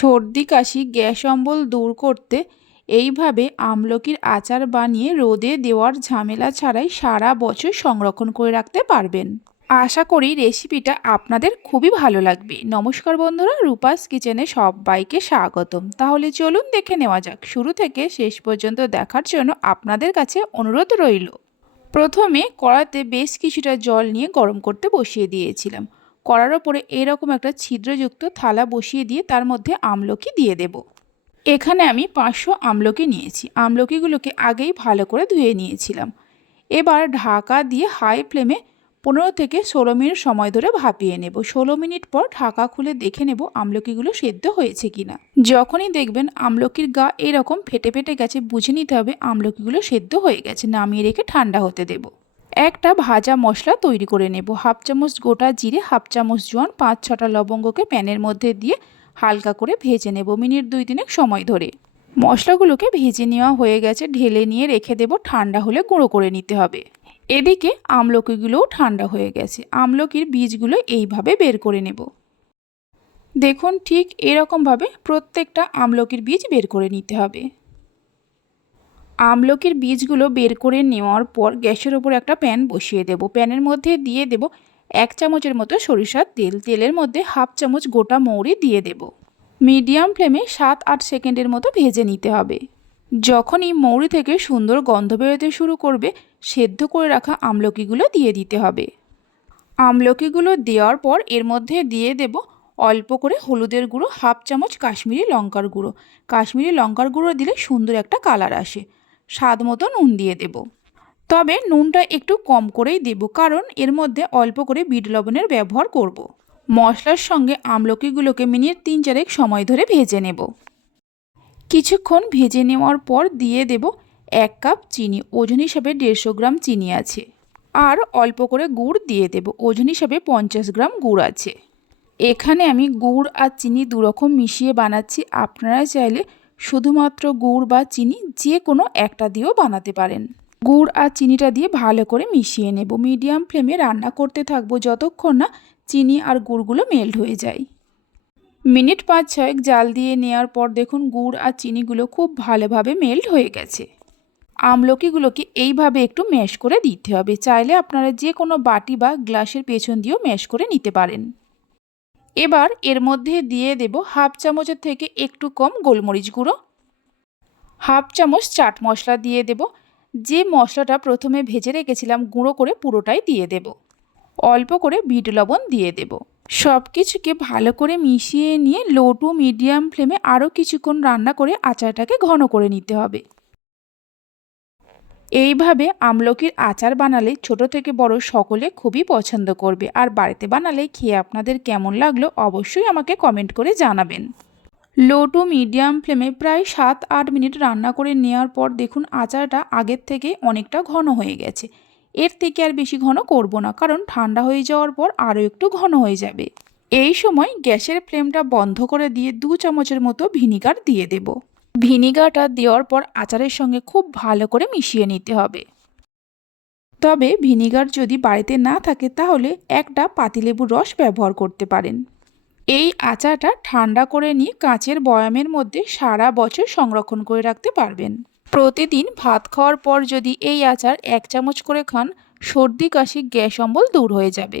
সর্দি, কাশি, গ্যাস অম্বল দূর করতে এইভাবে আমলকির আচার বানিয়ে রোদে দেওয়ার ঝামেলা ছাড়াই সারা বছর সংরক্ষণ করে রাখতে পারবেন। আশা করি রেসিপিটা আপনাদের খুবই ভালো লাগবে। নমস্কার বন্ধুরা, রূপাস কিচেনে সবাইকে স্বাগতম। তাহলে চলুন দেখে নেওয়া যাক। শুরু থেকে শেষ পর্যন্ত দেখার জন্য আপনাদের কাছে অনুরোধ রইল। প্রথমে কড়াতে বেশ কিছুটা জল নিয়ে গরম করতে বসিয়ে দিয়েছিলাম। কড়ার ওপরে এরকম একটা ছিদ্রযুক্ত থালা বসিয়ে দিয়ে তার মধ্যে আমলকি দিয়ে দেব। এখানে আমি পাঁচশো আমলকি নিয়েছি। আমলকিগুলোকে আগেই ভালো করে ধুয়ে নিয়েছিলাম। এবার ঢাকা দিয়ে হাই ফ্লেমে পনেরো থেকে ষোলো মিনিট সময় ধরে ভাপিয়ে নেব। ষোলো মিনিট পর ঢাকা খুলে দেখে নেব আমলকিগুলো সেদ্ধ হয়েছে কিনা। যখনই দেখবেন আমলকির গা এরকম ফেটে ফেটে গেছে, বুঝে নিতে হবে আমলকিগুলো সেদ্ধ হয়ে গেছে, নামিয়ে রেখে ঠান্ডা হতে দেব। একটা ভাজা মশলা তৈরি করে নেব। হাফ চামচ গোটা জিরে, হাফ চামচ জোয়ান, পাঁচ ছটা লবঙ্গকে প্যানের মধ্যে দিয়ে হালকা করে ভেজে নেব মিনিট দুই তিনেক সময় ধরে। মশলাগুলোকে ভেজে নেওয়া হয়ে গেছে, ঢেলে নিয়ে রেখে দেব, ঠান্ডা হলে গুঁড়ো করে নিতে হবে। এদিকে আমলকিগুলোও ঠান্ডা হয়ে গেছে, আমলকির বীজগুলো এইভাবে বের করে নেব। দেখুন ঠিক এরকমভাবে প্রত্যেকটা আমলকির বীজ বের করে নিতে হবে। আমলকির বীজগুলো বের করে নেওয়ার পর গ্যাসের ওপর একটা প্যান বসিয়ে দেব। প্যানের মধ্যে দিয়ে দেব এক চামচের মতো সরিষার তেল। তেলের মধ্যে হাফ চামচ গোটা মৌরি দিয়ে দেব। মিডিয়াম ফ্লেমে সাত আট সেকেন্ডের মতো ভেজে নিতে হবে। যখনই মৌরি থেকে সুন্দর গন্ধ বেরোতে শুরু করবে, সেদ্ধ করে রাখা আমলকিগুলো দিয়ে দিতে হবে। আমলকিগুলো দেওয়ার পর এর মধ্যে দিয়ে দেব অল্প করে হলুদের গুঁড়ো, হাফ চামচ কাশ্মীরি লঙ্কার গুঁড়ো। কাশ্মীরি লঙ্কার গুঁড়ো দিলে সুন্দর একটা কালার আসে। স্বাদ মতো নুন দিয়ে দেব। তবে নুনটা একটু কম করেই দেব, কারণ এর মধ্যে অল্প করে বিট লবণের ব্যবহার করব। মশলার সঙ্গে আমলকিগুলোকে মিনিট তিন চারেক সময় ধরে ভেজে নেব। কিছুক্ষণ ভেজে নেওয়ার পর দিয়ে দেব এক কাপ চিনি, ওজন হিসাবে দেড়শো গ্রাম চিনি আছে। আর অল্প করে গুড় দিয়ে দেব, ওজন হিসাবে পঞ্চাশ গ্রাম গুড় আছে। এখানে আমি গুড় আর চিনি দুরকম মিশিয়ে বানাচ্ছি, আপনারা চাইলে শুধুমাত্র গুড় বা চিনি যে কোনো একটা দিয়েও বানাতে পারেন। গুড় আর চিনিটা দিয়ে ভালো করে মিশিয়ে নেব। মিডিয়াম ফ্লেমে রান্না করতে থাকব যতক্ষণ না চিনি আর গুড়গুলো মেল্ট হয়ে যায়। মিনিট পাঁচ ছয়েক জাল দিয়ে নেওয়ার পর দেখুন গুড় আর চিনিগুলো খুব ভালোভাবে মেল্ট হয়ে গেছে। আমলকিগুলোকে এইভাবে একটু ম্যাশ করে দিতে হবে। চাইলে আপনারা যে কোনো বাটি বা গ্লাসের পেছন দিয়েও ম্যাশ করে নিতে পারেন। এবার এর মধ্যে দিয়ে দেব হাফ চামচের থেকে একটু কম গোলমরিচ গুঁড়ো। হাফ চামচ চাট মশলা দিয়ে দেব। যে মশলাটা প্রথমে ভেজে রেখেছিলাম গুঁড়ো করে পুরোটাই দিয়ে দেব। অল্প করে বিট লবণ দিয়ে দেব। সব কিছুকে ভালো করে মিশিয়ে নিয়ে লো টু মিডিয়াম ফ্লেমে আরও কিছুক্ষণ রান্না করে আচারটাকে ঘন করে নিতে হবে। এইভাবে আমলকির আচার বানালে ছোট থেকে বড় সকলে খুবই পছন্দ করবে। আর বাড়িতে বানালে খেয়ে আপনাদের কেমন লাগল অবশ্যই আমাকে কমেন্ট করে জানাবেন। লো টু মিডিয়াম ফ্লেমে প্রায় সাত আট মিনিট রান্না করে নেওয়ার পর দেখুন আচারটা আগের থেকে অনেকটা ঘন হয়ে গেছে। এর থেকে আর বেশি ঘন করব না, কারণ ঠান্ডা হয়ে যাওয়ার পর আরও একটু ঘন হয়ে যাবে। এই সময় গ্যাসের ফ্লেমটা বন্ধ করে দিয়ে দু চামচের মতো ভিনিগার দিয়ে দেব। ভিনিগারটা দেওয়ার পর আচারের সঙ্গে খুব ভালো করে মিশিয়ে নিতে হবে। তবে ভিনিগার যদি বাড়িতে না থাকে, তাহলে একটা পাতিলেবুর রস ব্যবহার করতে পারেন। এই আচারটা ঠান্ডা করে নিয়ে কাঁচের বয়ামের মধ্যে সারা বছর সংরক্ষণ করে রাখতে পারবেন। প্রতিদিন ভাত খাওয়ার পর যদি এই আচার এক চামচ করে খান, সর্দি কাশি গ্যাস অম্বল দূর হয়ে যাবে।